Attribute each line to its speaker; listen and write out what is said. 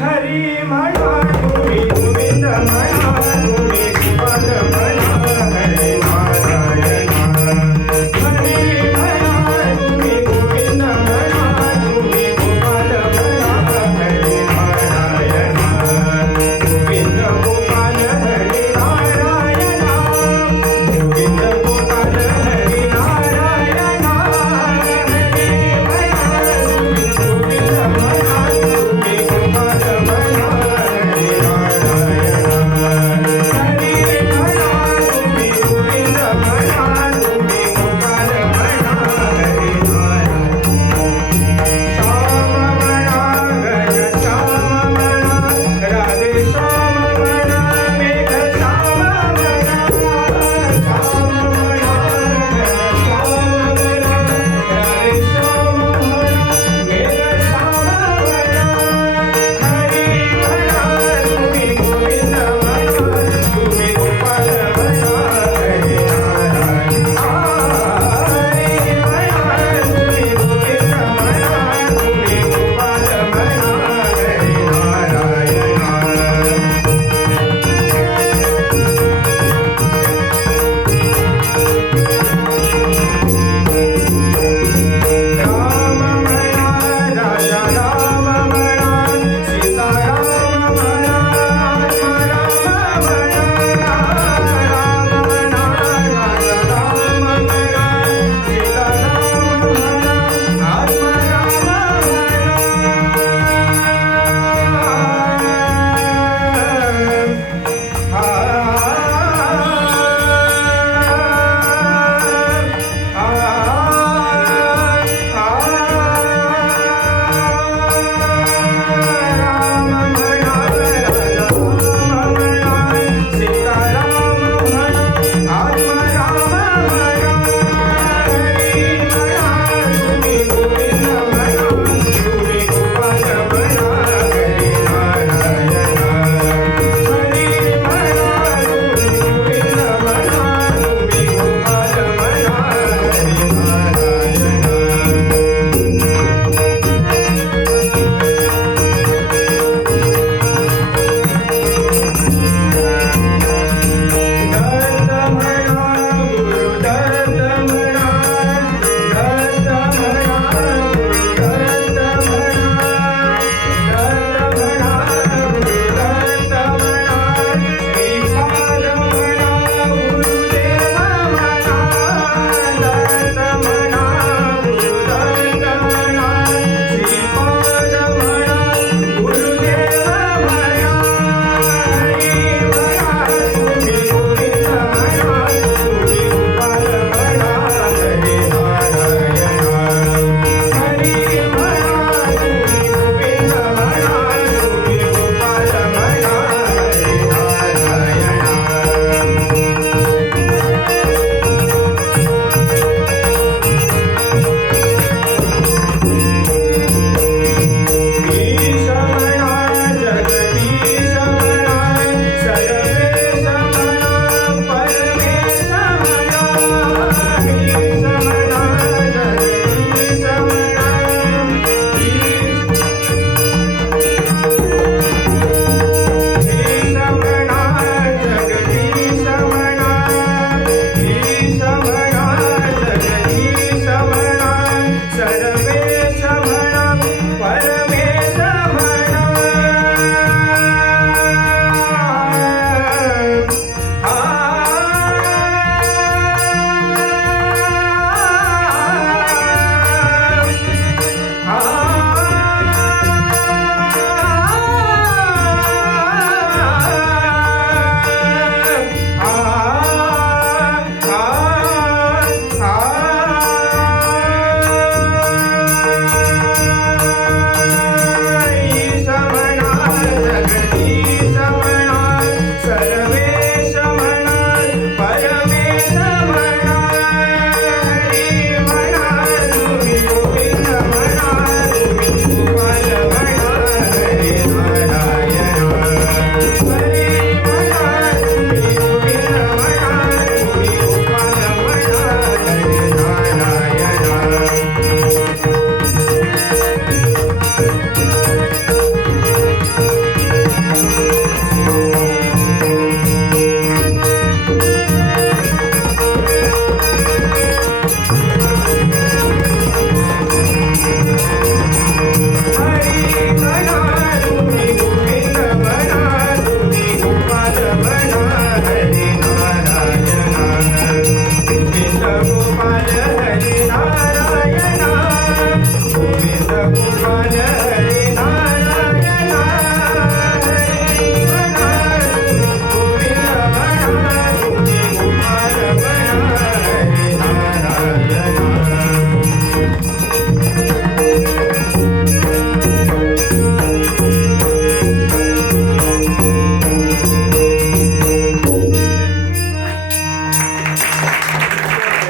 Speaker 1: हरी माया तुम्ही गोविंद माया तुम्ही Shut up.